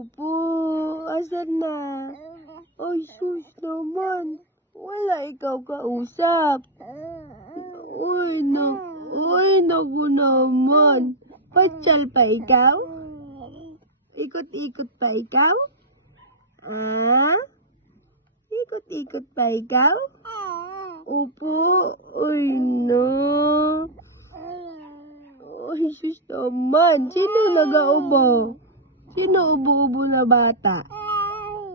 Opo, asan na? Ay, sus naman. Wala ikaw kausap. Uy, naku naman. Pasyal pa ikaw? Ikot-ikot pa ikaw? Ah? Ikot-ikot pa ikaw? Opo. Uy, no. Ay, sus naman. Sino nag-aubo? Sino ubo-ubo na bata?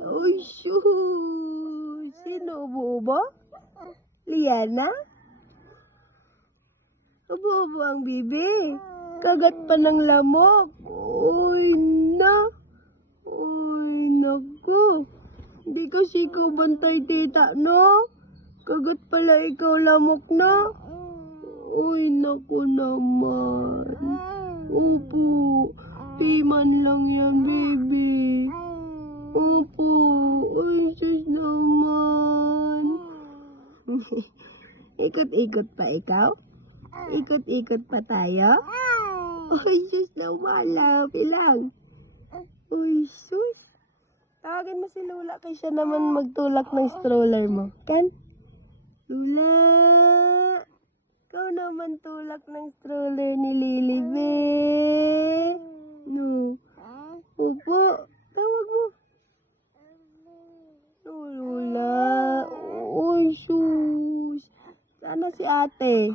Uy, sus. Sino ubo-ubo? Liana? Ubo-ubo ang bibi. Kagat pa ng lamok. Uy, na. Uy, naku. Hindi kasi ikaw bantay, tita, no? Kagat pala ikaw lamok na. Uy, naku naman. Opo. Piman lang yan, baby. Opo. Ay, sus naman. Ikot-ikot pa ikaw? Ikot-ikot pa tayo? Ay, sus naman. Lapi lang. Uy, sus. Tawagin mo si Lula kay siya naman magtulak ng stroller mo. Kan? Lula. Ikaw naman tulak ng stroller ni Lily, be. No. Opo. Tawag mo. No, Lula. Uy, sus. Sana si ate?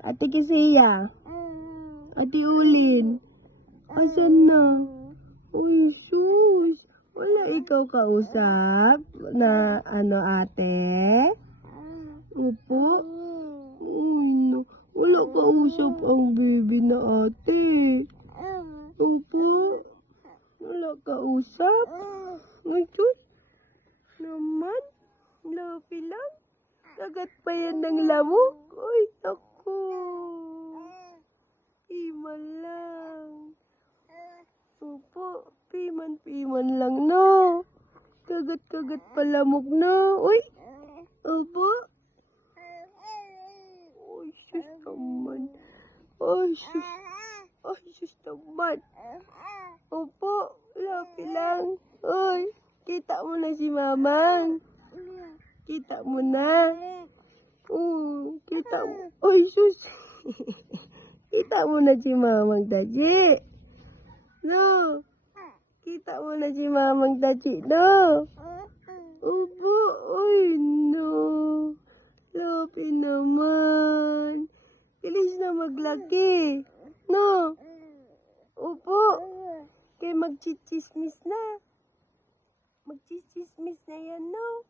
Ate Kisiya. Ate Ulin. Asan na? Uy, sus. Wala ikaw kausap na ate? Opo. Uy, no. Wala kausap ang baby na ate. Opo. Wala kausap. Ngayon naman. Lapi lang. Kagat pa yan ng lamok. Ay, naku. Piman lang. Opo. Piman lang, no. Kagat-kagat pa lamok, no. Uy. Opo. Ay, sus naman. Ay, sus. Ay, sus naman. Opo. Lapi lang. Ay. Kita mo na si Mamang. Kita mo na. Kita mo. Ay, sus. Kita mo na si Mamang Taji. No. Kita mo na si Mamang Taji, no. Opo. Ay, no. Lapi naman. Bilis na maglaki. No. Opo. Kaya magchichismis na. Magchichismis na yan, no.